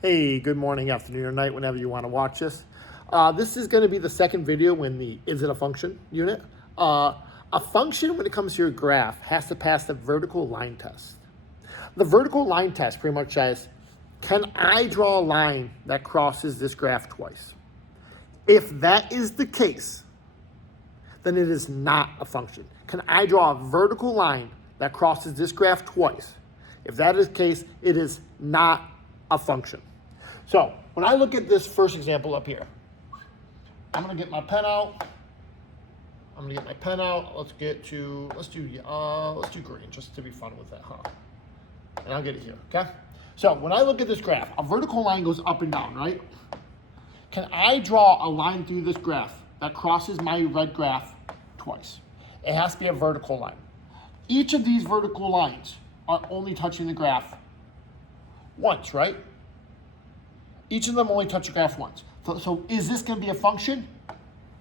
Hey, good morning, afternoon, or night, whenever you want to watch this. This is going to be the second video in the Is It a Function unit. A function, when it comes to your graph, has to pass the vertical line test. The vertical line test pretty much says, can I draw a line that crosses this graph twice? If that is the case, then it is not a function. Can I draw a vertical line that crosses this graph twice? If that is the case, it is not a function. So when I look at this first example up here, I'm gonna get my pen out. Let's do green just to be fun with that, huh? And I'll get it here, okay? So when I look at this graph, a vertical line goes up and down, right? Can I draw a line through this graph that crosses my red graph twice? It has to be a vertical line. Each of these vertical lines are only touching the graph once, right? Each of them only touch the graph once. So is this going to be a function?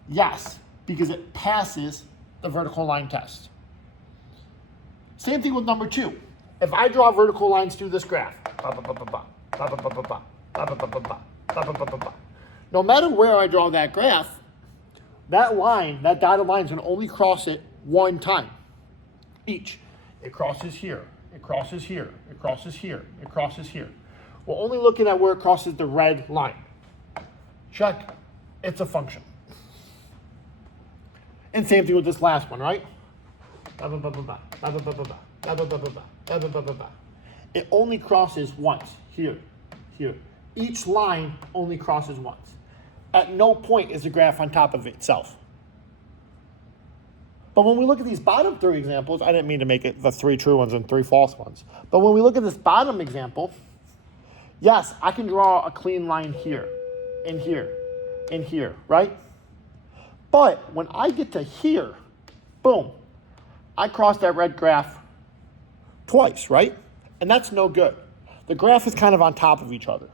Yes, because it passes the vertical line test. Same thing with number two. If I draw vertical lines through this graph, no matter where I draw that graph, that line, that dotted line is going to only cross it one time each. It crosses here, it crosses here, it crosses here, it crosses here. We're only looking at where it crosses the red line. Check, it's a function. And same thing with this last one, right? It only crosses once, here, here. Each line only crosses once. At no point is the graph on top of itself. But when we look at these bottom three examples, I didn't mean to make it the 3 true ones and 3 false ones. But when we look at this bottom example, yes, I can draw a clean line here, and here, and here, right? But when I get to here, boom, I cross that red graph twice, right? And that's no good. The graph is kind of on top of each other,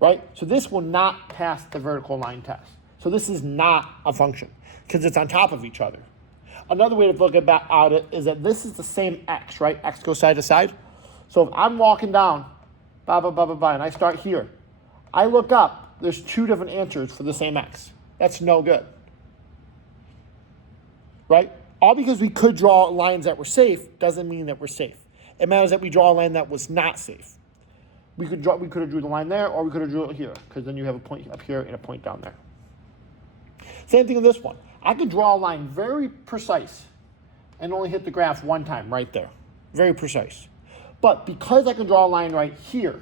right? So this will not pass the vertical line test. So this is not a function because it's on top of each other. Another way to look at it is that this is the same x, right? X goes side to side. So if I'm walking down, and I start here, I look up, there's 2 different answers for the same x. That's no good, right? All because we could draw lines that were safe doesn't mean that we're safe. It matters that we draw a line that was not safe. We could have drew the line there, or we could have drew it here, because then you have a point up here and a point down there. Same thing with this one. I could draw a line very precise and only hit the graph one time right there. Very precise. But because I can draw a line right here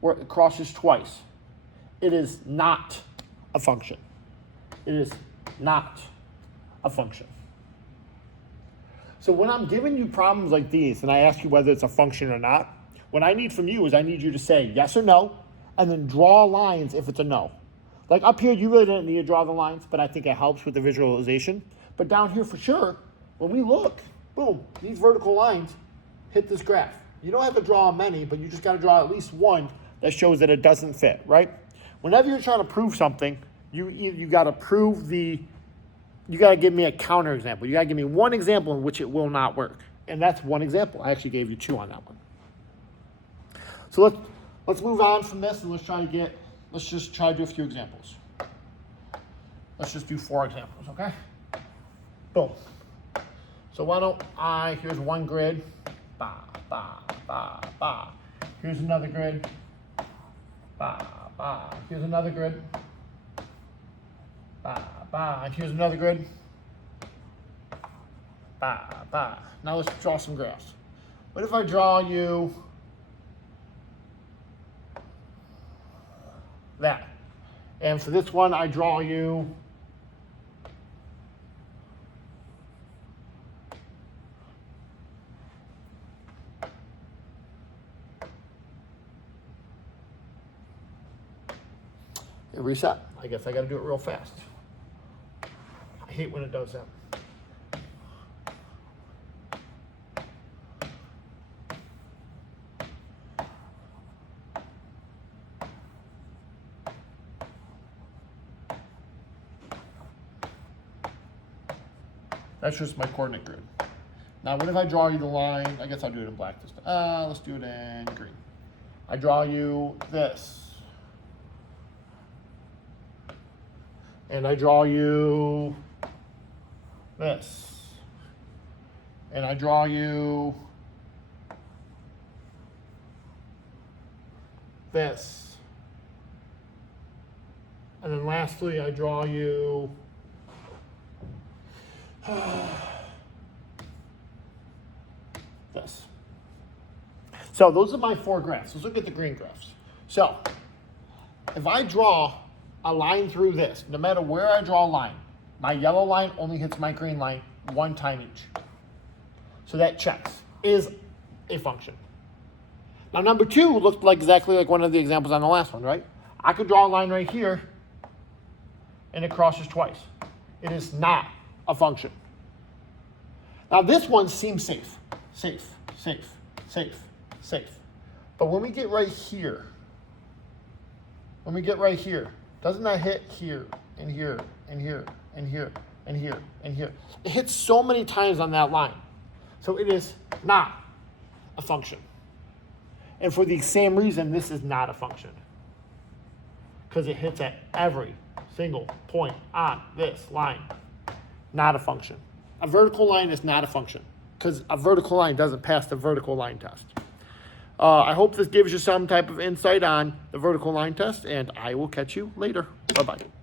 where it crosses twice, it is not a function. It is not a function. So when I'm giving you problems like these and I ask you whether it's a function or not, what I need from you is I need you to say yes or no, and then draw lines if it's a no. Like up here, you really didn't need to draw the lines, but I think it helps with the visualization. But down here for sure, when we look, boom, these vertical lines hit this graph. You don't have to draw many, but you just got to draw at least one that shows that it doesn't fit, right? Whenever you're trying to prove something, you got to prove you got to give me a counter example. You got to give me one example in which it will not work. And that's one example. I actually gave you 2 on that one. So let's move on from this and let's just try to do a few examples. Let's just do 4 examples, okay? Boom. So why don't here's one grid. Ba, ba, ba, ba. Here's another grid. Ba, ba. Here's another grid. Ba, ba. And here's another grid. Ba, ba. Now let's draw some graphs. What if I draw you that? And for this one, I draw you reset. I guess I got to do it real fast. I hate when it does that. That's just my coordinate grid. Now, what if I draw you the line? I guess I'll do it in black this time. Let's do it in green. I draw you this. And I draw you this. And I draw you this. And then lastly, I draw you this. So those are my 4 graphs. Let's look at the green graphs. So if I draw a line through this, no matter where I draw a line, my yellow line only hits my green line 1 time each. So that checks, is a function. Now number 2 looked like exactly like one of the examples on the last one, right? I could draw a line right here and it crosses twice. It is not a function. Now this one seems safe, safe, safe, safe, safe. But when we get right here, doesn't that hit here and here and here and here and here and here? It hits so many times on that line. So it is not a function. And for the same reason, this is not a function. Because it hits at every single point on this line. Not a function. A vertical line is not a function. Because a vertical line doesn't pass the vertical line test. I hope this gives you some type of insight on the vertical line test, and I will catch you later. Bye-bye.